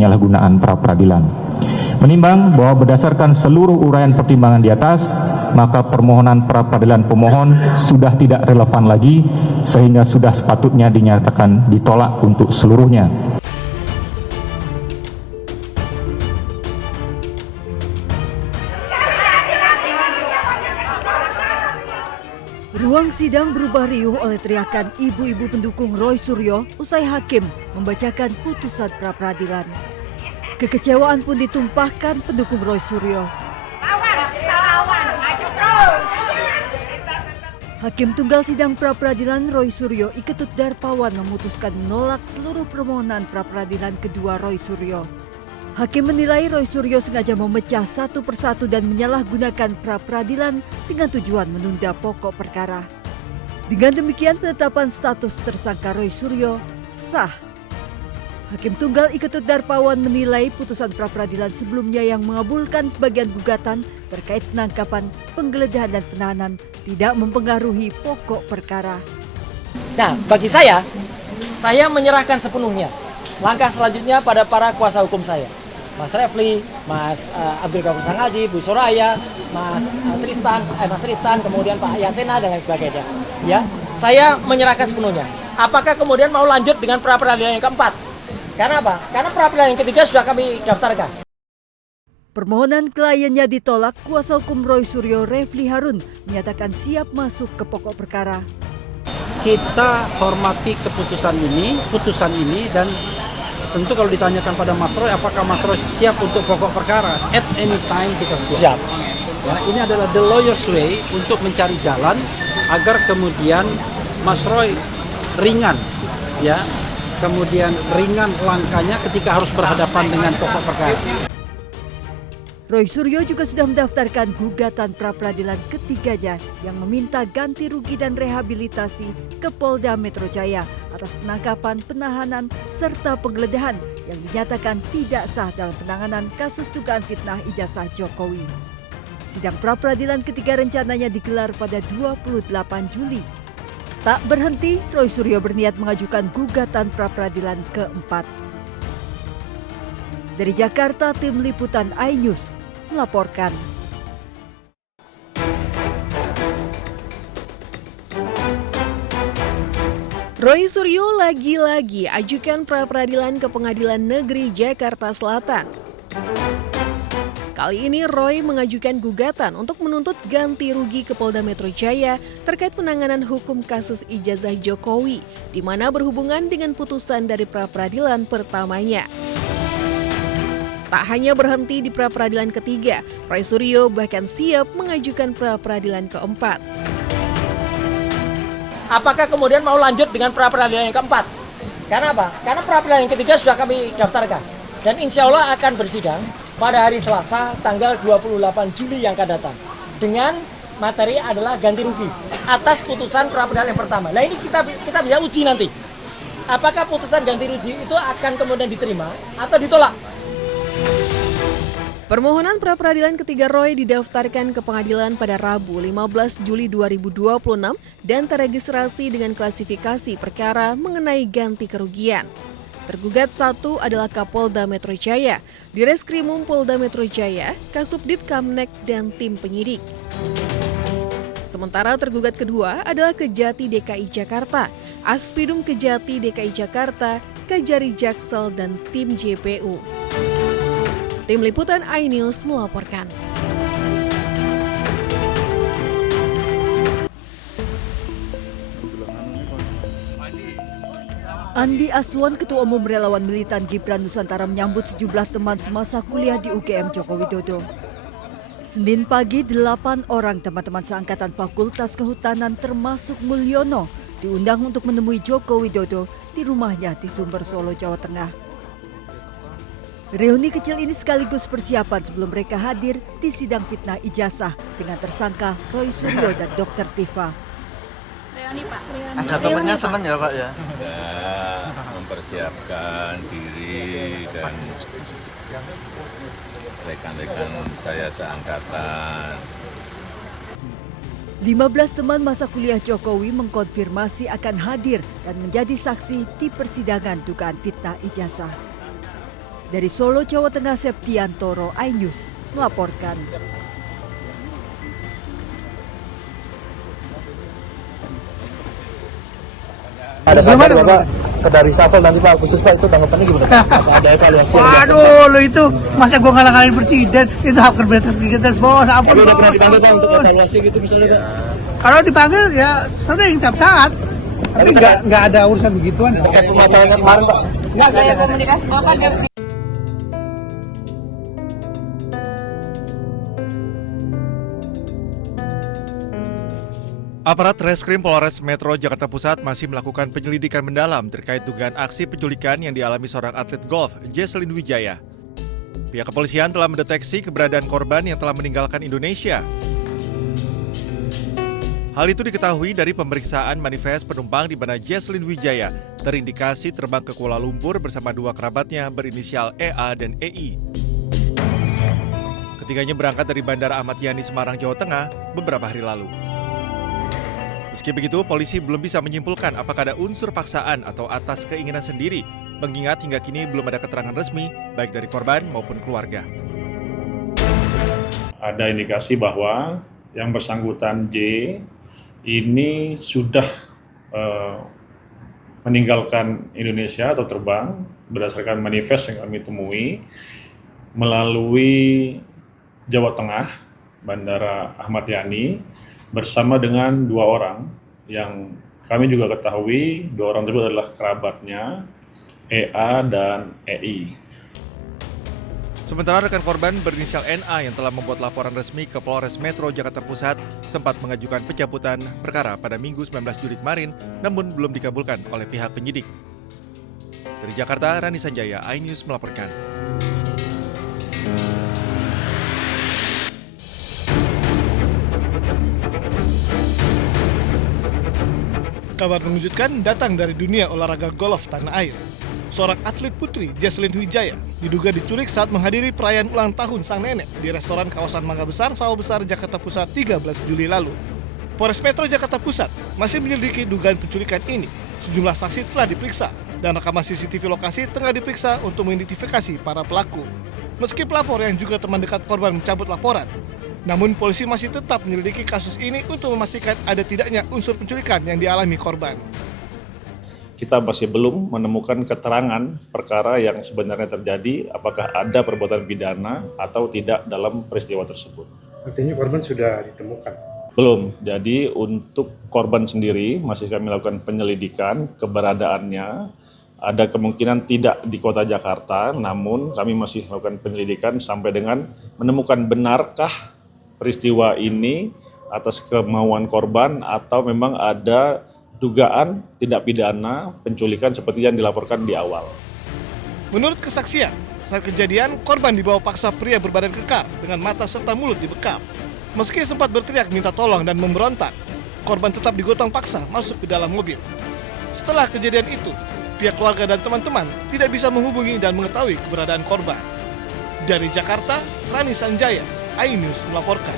penyalahgunaan pra-peradilan. Menimbang bahwa berdasarkan seluruh uraian pertimbangan di atas, maka permohonan pra-peradilan pemohon sudah tidak relevan lagi sehingga sudah sepatutnya dinyatakan ditolak untuk seluruhnya. Ruang sidang berubah riuh oleh teriakan ibu-ibu pendukung Roy Suryo usai hakim membacakan putusan pra-peradilan. Kekecewaan pun ditumpahkan pendukung Roy Suryo. Hakim Tunggal Sidang Pra-peradilan Roy Suryo Iketut Darpawan memutuskan menolak seluruh permohonan pra-peradilan kedua Roy Suryo. Hakim menilai Roy Suryo sengaja memecah satu persatu dan menyalahgunakan pra-peradilan dengan tujuan menunda pokok perkara. Dengan demikian penetapan status tersangka Roy Suryo sah. Hakim Tunggal Iketut Darpawan menilai putusan pra-peradilan sebelumnya yang mengabulkan sebagian gugatan terkait penangkapan, penggeledahan dan penahanan tidak mempengaruhi pokok perkara. Nah, bagi saya menyerahkan sepenuhnya. Langkah selanjutnya pada para kuasa hukum saya. Mas Refli, Mas Abdul Ghafur Sangaji, Bu Soraya, Mas Tristan, kemudian Pak Yasena dan lain sebagainya. Ya, saya menyerahkan sepenuhnya. Apakah kemudian mau lanjut dengan pra-peradilan yang keempat? Karena apa? Karena pra-peradilan yang ketiga sudah kami daftarkan. Permohonan kliennya ditolak, kuasa hukum Roy Suryo Refli Harun menyatakan siap masuk ke pokok perkara. Kita hormati putusan ini dan tentu kalau ditanyakan pada Mas Roy apakah Mas Roy siap untuk pokok perkara, at any time kita siap. Ya, ini adalah the lawyer's way untuk mencari jalan agar kemudian Mas Roy ringan, ya, kemudian ringan langkahnya ketika harus berhadapan dengan pokok perkara. Roy Suryo juga sudah mendaftarkan gugatan pra-peradilan ketiganya yang meminta ganti rugi dan rehabilitasi ke Polda Metro Jaya atas penangkapan, penahanan, serta penggeledahan yang dinyatakan tidak sah dalam penanganan kasus dugaan fitnah ijazah Jokowi. Sidang pra-peradilan ketiga rencananya digelar pada 28 Juli. Tak berhenti, Roy Suryo berniat mengajukan gugatan pra-peradilan keempat. Dari Jakarta, tim liputan iNews melaporkan. Roy Suryo lagi-lagi ajukan pra-peradilan ke Pengadilan Negeri Jakarta Selatan. Kali ini Roy mengajukan gugatan untuk menuntut ganti rugi ke Polda Metro Jaya terkait penanganan hukum kasus ijazah Jokowi, di mana berhubungan dengan putusan dari pra-peradilan pertamanya. Tak hanya berhenti di pra-peradilan ketiga, Roy Suryo bahkan siap mengajukan pra-peradilan keempat. Apakah kemudian mau lanjut dengan pra-peradilan yang keempat? Karena apa? Karena pra-peradilan yang ketiga sudah kami daftarkan. Dan insya Allah akan bersidang pada hari Selasa tanggal 28 Juli yang akan datang. Dengan materi adalah ganti rugi atas putusan pra-peradilan yang pertama. Nah ini kita bisa uji nanti. Apakah putusan ganti rugi itu akan kemudian diterima atau ditolak? Permohonan pra-peradilan ketiga Roy didaftarkan ke pengadilan pada Rabu 15 Juli 2026 dan teregistrasi dengan klasifikasi perkara mengenai ganti kerugian. Tergugat satu adalah Kapolda Metro Jaya, Direskrimum Polda Metro Jaya, Kasubdit Kamnek, dan tim penyidik. Sementara tergugat kedua adalah Kejati DKI Jakarta, Aspidum Kejati DKI Jakarta, Kejari Jaksel, dan tim JPU. Tim liputan iNews melaporkan. Andi Aswan, Ketua Umum Relawan Militan Gibran Nusantara menyambut sejumlah teman semasa kuliah di UGM Joko Widodo. Senin pagi, 8 orang teman-teman seangkatan Fakultas Kehutanan termasuk Mulyono diundang untuk menemui Joko Widodo di rumahnya di Sumber, Solo, Jawa Tengah. Reuni kecil ini sekaligus persiapan sebelum mereka hadir di sidang fitnah ijazah dengan tersangka Roy Suryo dan Dr. Tifa. Reuni Pak. Ada temannya senang ya Pak ya? Ya, mempersiapkan diri dan rekan-rekan saya seangkatan. 15 teman masa kuliah Jokowi mengkonfirmasi akan hadir dan menjadi saksi di persidangan dugaan fitnah ijazah. Dari Solo, Jawa Tengah, Septiantoro, iNews melaporkan. Ada kabar Bapak ke dari reshuffle nanti Pak, khusus Pak, itu tanggapannya gimana? Apa ada evaluasi? Waduh, lo itu masa gue ngalah-ngalahin presiden, itu hak keberatan kita bos, ampun Udah bos, pernah dipanggil Pak untuk ampun. evaluasi gitu misalnya Pak? Kalau dipanggil ya sering tiap saat, tapi nggak ada urusan begituan. Terkait pemasarannya kemarin Pak? Nggak ada komunikasi Bapak. Aparat Reskrim Polres Metro Jakarta Pusat masih melakukan penyelidikan mendalam terkait dugaan aksi penculikan yang dialami seorang atlet golf, Jesslyn Wijaya. Pihak kepolisian telah mendeteksi keberadaan korban yang telah meninggalkan Indonesia. Hal itu diketahui dari pemeriksaan manifest penumpang di mana Jesslyn Wijaya terindikasi terbang ke Kuala Lumpur bersama dua kerabatnya berinisial EA dan EI. Ketiganya berangkat dari Bandara Ahmad Yani Semarang, Jawa Tengah beberapa hari lalu. Meski begitu, polisi belum bisa menyimpulkan apakah ada unsur paksaan atau atas keinginan sendiri, mengingat hingga kini belum ada keterangan resmi baik dari korban maupun keluarga. Ada indikasi bahwa yang bersangkutan J ini sudah meninggalkan Indonesia atau terbang berdasarkan manifest yang kami temui melalui Jawa Tengah, Bandara Ahmad Yani, bersama dengan dua orang yang kami juga ketahui dua orang tersebut adalah kerabatnya EA dan EI. Sementara rekan korban berinisial NA yang telah membuat laporan resmi ke Polres Metro Jakarta Pusat sempat mengajukan pencabutan perkara pada Minggu 19 Juli kemarin, namun belum dikabulkan oleh pihak penyidik. Dari Jakarta, Rani Sanjaya, iNews melaporkan. Kabar mengejutkan datang dari dunia olahraga golf tanah air. Seorang atlet putri, Jesslyn Wijaya, diduga diculik saat menghadiri perayaan ulang tahun sang nenek di restoran kawasan Mangga Besar, Sawah Besar, Jakarta Pusat 13 Juli lalu. Polres Metro Jakarta Pusat masih menyelidiki dugaan penculikan ini. Sejumlah saksi telah diperiksa dan rekaman CCTV lokasi tengah diperiksa untuk mengidentifikasi para pelaku. Meski pelapor yang juga teman dekat korban mencabut laporan, namun polisi masih tetap menyelidiki kasus ini untuk memastikan ada tidaknya unsur penculikan yang dialami korban. Kita masih belum menemukan keterangan perkara yang sebenarnya terjadi, apakah ada perbuatan pidana atau tidak dalam peristiwa tersebut. Artinya korban sudah ditemukan? Belum, jadi untuk korban sendiri masih kami lakukan penyelidikan keberadaannya. Ada kemungkinan tidak di kota Jakarta, namun kami masih melakukan penyelidikan sampai dengan menemukan benarkah peristiwa ini atas kemauan korban atau memang ada dugaan tindak pidana penculikan seperti yang dilaporkan di awal. Menurut kesaksian, saat kejadian korban dibawa paksa pria berbadan kekar dengan mata serta mulut dibekap. Meski sempat berteriak minta tolong dan memberontak, korban tetap digotong paksa masuk ke dalam mobil. Setelah kejadian itu, pihak keluarga dan teman-teman tidak bisa menghubungi dan mengetahui keberadaan korban. Dari Jakarta, Rani Sanjaya, iNews melaporkan.